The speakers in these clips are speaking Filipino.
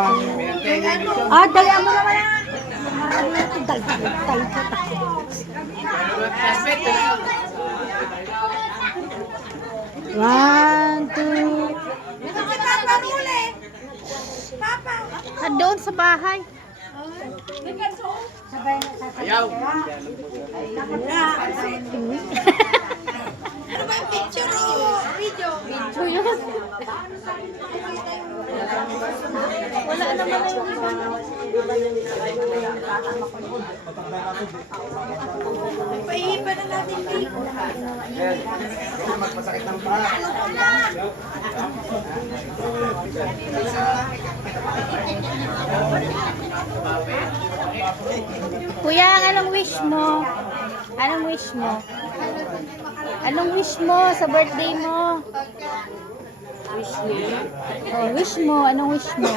Ah, dali mo naman na. One, two. Doon sa bahay. Ayaw. Ano ba yung picture o video? Video yun. Wala naman na yung iba. Paihipan na natin dito. Magpasakit ng paa. Kuya, anong wish mo? Anong wish mo? Anong wish mo sa birthday mo? Wish mo? Oh, wish mo. Anong wish mo?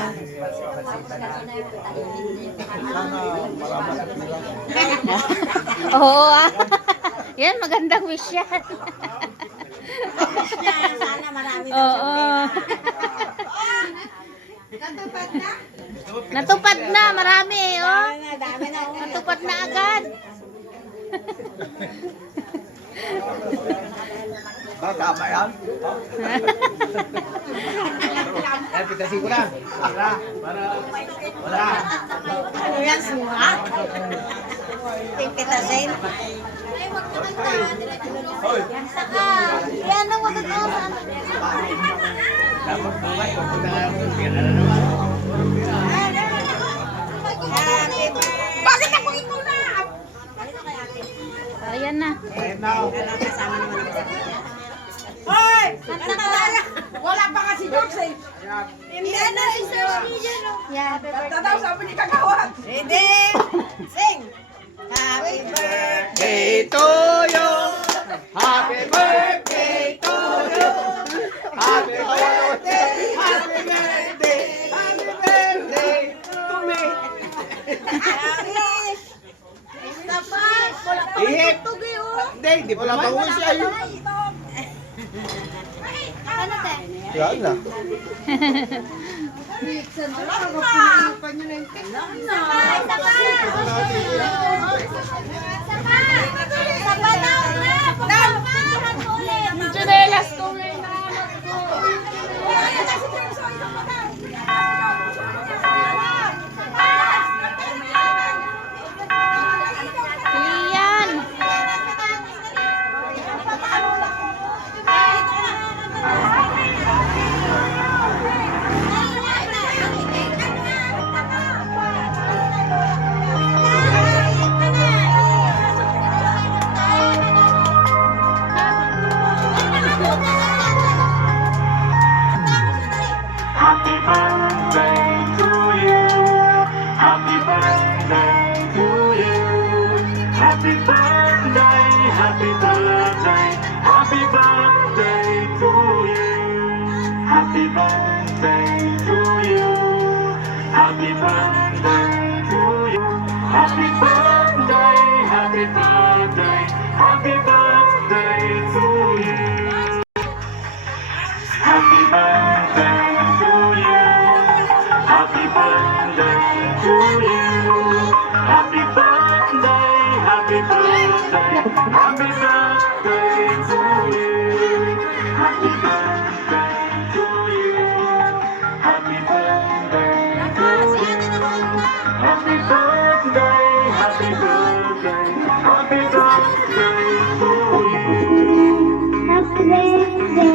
Oo ah. Yan, magandang wish yan. Sana marami na Oo. Natupad na? Natupad na, marami eh, oh. Dami na. Natupad na agad. Tama yan. Eh, pitasin ko na. Wala. Ano yan, suha? Pipitasin? Ay, wag naman ta. Saka, yan ang wag ako sa ano. Dapat bukas, pagpunta nga ako. Yan na naman. Happy birthday! Bakit ako ito na? Ayan na. Right now. Kasama naman ako sa hoy! Kanta ka na! Wala pa nga si George eh! Hindi na si George niya no? Yeah. Kanta daw sabi ni Kagawad! Ready? Sing! Happy birthday! Day to you. Happy birthday to you. Happy birthday. Happy birthday. Happy birthday to me. Tapos! Wala pa Ihip. tugtog eh oh! Hindi pala bawi siya yun. Ano te? Yan na. Yung tsinelas ko na Iyan. Happy birthday to you. Happy birthday to you. Happy birthday, happy birthday, happy birthday to you. Happy birthday to you. Happy birthday to you. Happy birthday, happy birthday, happy birthday to you. Happy birthday to you. Happy birthday to you. Happy birthday, happy birthday, happy birthday to you. Happy birthday to you. Happy birthday to you. Happy birthday, happy birthday, happy birthday to you. Happy birthday.